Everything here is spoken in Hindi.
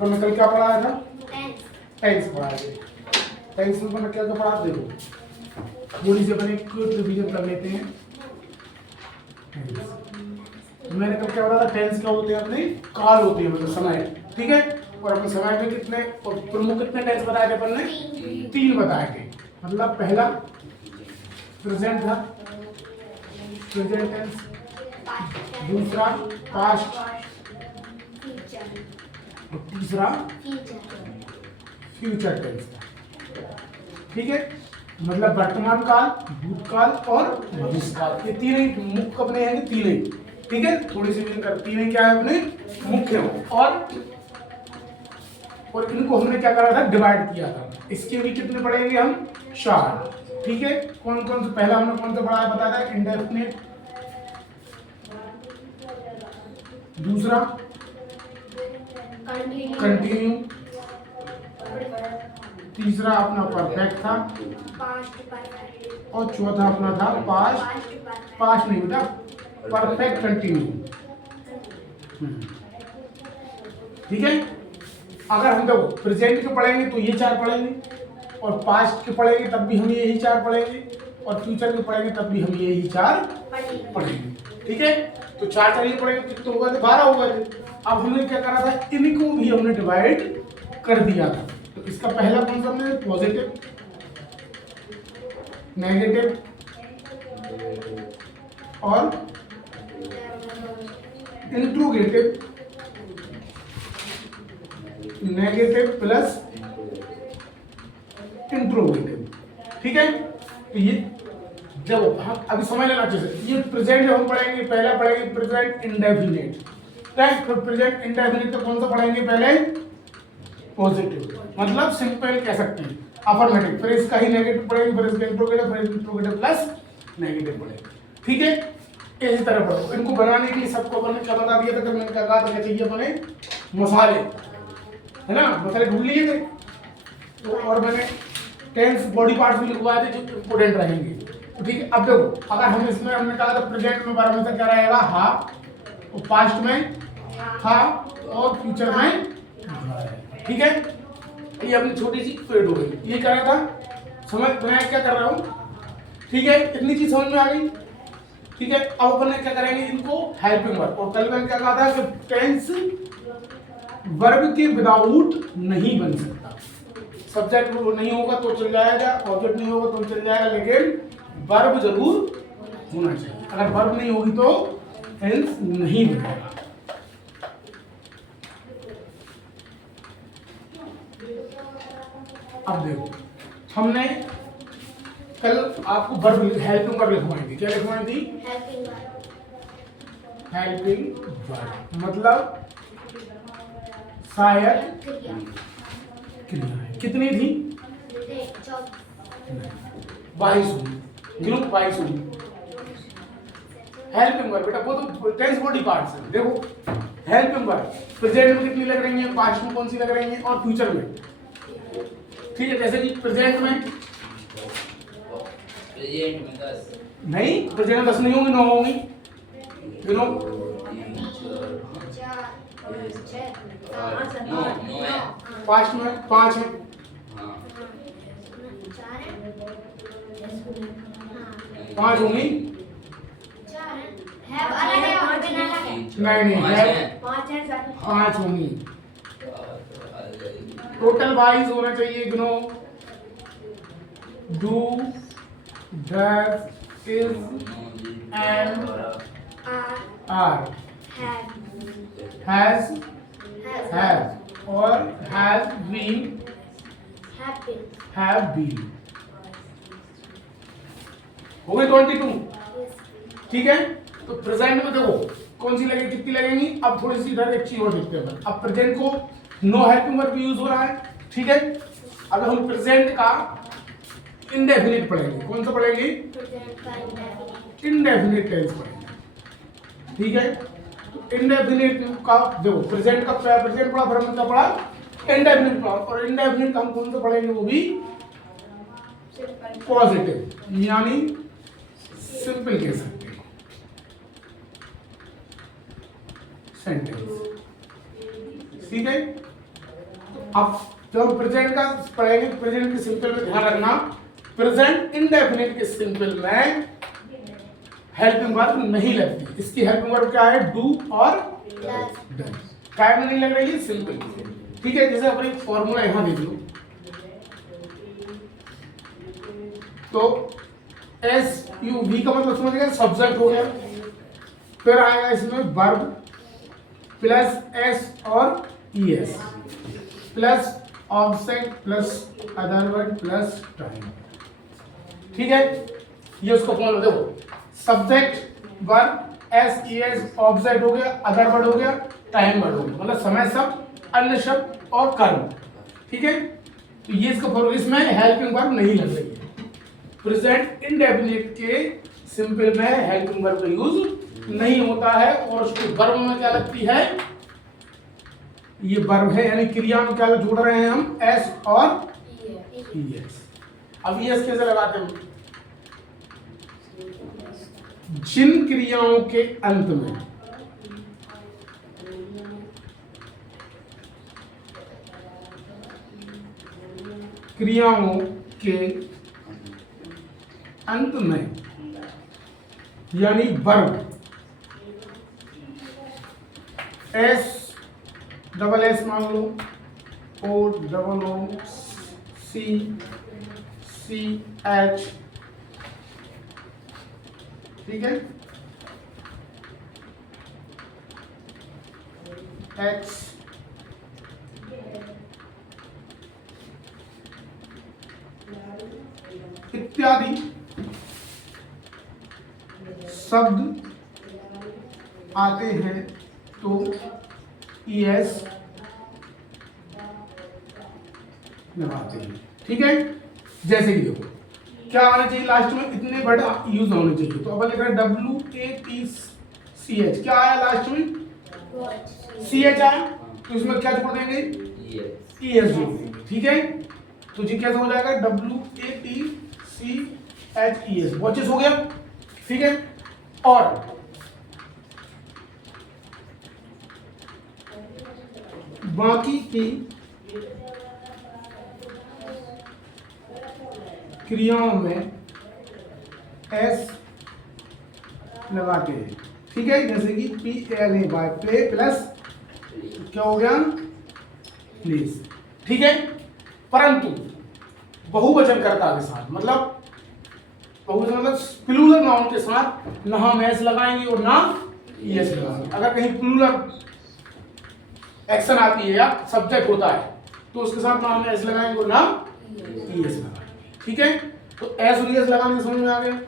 अपन ने कल क्या पढ़ाया था? टेंस। टेंस पढ़ाया था। टेंस में अपन ने क्या क्या पढ़ा देखो, थोड़ी सी अपन एक रिवीजन कर लेते हैं। तो मैंने कल क्या बताया था? टेंस क्या होते हैं अपने? काल होते हैं, मतलब समय, ठीक है। और अपने समय में कितने प्रमुख कितने टेंस बताए थे अपन ने? 3 बताए थे। मतलब पहला प्रेजेंट था, प्रेजेंट टेंस, दूसरा पास्ट और तीसरा फ्यूचर टेंस था, ठीक है। मतलब वर्तमान काल, भूतकाल और भविष्य काल, ये तीन ही मुख्य अपने हैं, तीन ही, ठीक है। थोड़ी सी कर, तीन ही क्या है अपने मुख्य और इनको हमने क्या करा था? डिवाइड किया था। इसके भी कितने पढ़ेंगे हम? 4, ठीक है। कौन कौन से? पहला हमने कौन सा पढ़ा है बताया था? इंडेफिनिट, दूसरा कंटिन्यू, तीसरा अपना परफेक्ट था और चौथा अपना था पास्ट नहीं बेटा, परफेक्ट कंटिन्यू, ठीक है। अगर हम देखो प्रेजेंट के पढ़ेंगे तो ये 4 पढ़ेंगे, और पास्ट के पढ़ेंगे तब भी हम यही 4 पढ़ेंगे, और फ्यूचर के पढ़ेंगे तब भी हम यही 4 पढ़ेंगे, ठीक है। तो 4 ये पढ़ेंगे, कितने होगा? 12 होगा। अब हमने क्या करा था? इनको भी हमने डिवाइड कर दिया था। तो इसका पहला कौन सा? हमने पॉजिटिव, नेगेटिव और इंट्रोगेटिव, नेगेटिव प्लस इंट्रोगेटिव, ठीक है। तो ये जब हम अभी समझ लेना अच्छे से, ये प्रेजेंट जब हम पढ़ेंगे, पहला पढ़ेंगे प्रेजेंट इंडेफिनिट, राइट। तो प्रेजेंट इंडेफिनिट तो कौन सा पढ़ेंगे? पहले पॉजिटिव, मतलब सिंपल कह सकते हैं अफर्मेटिव, फिर इसका ही नेगेटिव पढ़ेंगे, फिर इसका इंट्रोगेटिव, फिर इंट्रोगेटिव प्लस नेगेटिव पढ़ेंगे, ठीक है। इसी तरह पढ़ो। इनको बनाने के लिए सबको अपन ने क्या बता दिया था? कि मैंने क्या कहा था? क्या चाहिए अपने? मसाले, है ना, मसाले ढूंढ लिए थे। तो और मैंने टेंस बॉडी पार्ट्स भी लिखवाए थे जो इंपोर्टेंट रहेंगे, तो ठीक है। अब देखो, अगर हम इसमें हमने कहा था प्रेजेंट में बारे में क्या रहेगा? हा, और पास्ट में था, और फ्यूचर में, ठीक है। ये अपनी छोटी सी पेड हो गई। ये क्या था? समझ मैं क्या कर रहा हूँ, ठीक है। इतनी चीज समझ में आ गई, ठीक है। अब अपन ने क्या करेंगे? इनको हेल्पिंग वर्ब, और कल मैंने क्या कहा था कि टेंस वर्ब के विदाउट नहीं बन सकता। सब्जेक्ट नहीं होगा तो चल जाएगा, ऑब्जेक्ट नहीं होगा तो चल जाएगा, लेकिन वर्ब जरूर होना चाहिए। अगर वर्ब नहीं होगी तो टेंस नहीं बनेगा। अब देखो, हमने कल आपको वर्ब हेल्पिंग वर्ब लिखवाई थी। क्या लिखवाई थी? हेल्पिंग वर्ब, मतलब सहायक क्रियाएं। कितनी थी? 22 हुई, ग्रुप 22 हुई। हेल्पिंग वर्ब बेटा वो तो टेंस बॉडी पार्ट्स है। देखो हेल्पिंग वर्ब प्रेजेंट में कितनी लग रही है, पास्ट में कौन सी लग रही है, और फ्यूचर में, ठीक है। जैसे कि प्रेजेंट में 10 नहीं, प्रेजेंट में 10 नहीं होंगी, 9 होंगी, गिनो। पास्ट में 5 है, 5 होंगी, नहीं है 5 होंगी। टोटल 22 होना चाहिए। गिनो। Do, does, is and are, has और हैज बीन, हैव बीन, हो गई 22, ठीक है। तो प्रेजेंट में देखो कौन सी लगेगी, कितनी लगेंगी। अब थोड़ी सी इधर एक चीज और देखते हैं। अब प्रेजेंट को नो हेल्पिंग वर्ब यूज हो रहा है, ठीक है। अगर हम प्रेजेंट का इंडेफिनिट पढ़ेंगे, कौन सा पढ़ेंगे? इंडेफिनिट टेंस पढ़ेंगे, ठीक है। तो इंडेफिनिट का देखो, प्रेजेंट का प्रेजेंट पढ़ा, फिर हमने पढ़ा इंडेफिनिट पढ़ा, और इंडेफिनिट का हम कौन सा पढ़ेंगे? वो भी पॉजिटिव, यानी सिंपल कह सकते हैं सेंटेंस, ठीक है। अब जब हम प्रेजेंट का पढ़ेंगे, प्रेजेंट के सिंपल में ध्यान रखना, प्रेजेंट इंडेफिनिट के सिंपल में हेल्पिंग वर्ब नहीं लगती। इसकी हेल्पिंग वर्ब क्या है? डू और डन। काय में नहीं लग रही है? सिंपल। ठीक है, जैसे अपने फॉर्मूला यहां देख लो, तो एस यू वी का मतलब समझ गए, सब्जेक्ट हो गया, फिर आएगा इसमें वर्ब प्लस एस और E S plus object plus other word plus time. ठीक है, ये उसको फॉर्मूला देखो, subject verb S E S object हो गया, अदर वर्ड हो गया, टाइम वर्ड हो गया, मतलब समय शब्द, अन्य शब्द और कर्म। ठीक है, तो ये इसका फॉर्मूला, इसमें हेल्पिंग वर्ब नहीं लग रही है। प्रेजेंट इंडेफिनिट के सिंपल में हेल्पिंग वर्ब का यूज नहीं होता है, और उसको वर्ब में क्या लगती है? ये वर्ब है, यानी क्रिया में क्या जोड़ रहे हैं हम? एस और ईएस। अब ईएस कैसे लगाते हैं? जिन क्रियाओं के अंत में अंत में यानी वर्ब एस डबल एस मान लो, ओ डबल ओ सी सी एच, ठीक है, एक्स इत्यादि शब्द आते हैं तो ईएस लगाते हैं। ठीक है, जैसे कि देखो क्या आना चाहिए लास्ट में? इतने वर्ड यूज होने चाहिए, तो अब लिख रहे हैं WATCH, क्या आया लास्ट में? CH आया, तो इसमें क्या जोड़ देंगे? ES जोड़ देंगे। ठीक है, तो जी कैसे हो जाएगा? WATCHES, वॉचेस हो गया। ठीक है, और बाकी की क्रियाओं में एस लगाते हैं। ठीक है, जैसे कि PLA बाय प्ले प्लस क्या हो गया? प्लीज। ठीक है, परंतु बहुवचनकर्ता के साथ, मतलब बहुवचन मतलब प्लूरल नाउन के साथ ना हम एस लगाएंगे और ना ईएस लगाएंगे। अगर कहीं प्लूरल एक्शन आती है या सब्जेक्ट होता है तो उसके साथ ना हम एस लगाएंगे और ना ईएस लगाएंगे। ठीक है, तो एस और ईएस लगाने समझ में आ गया?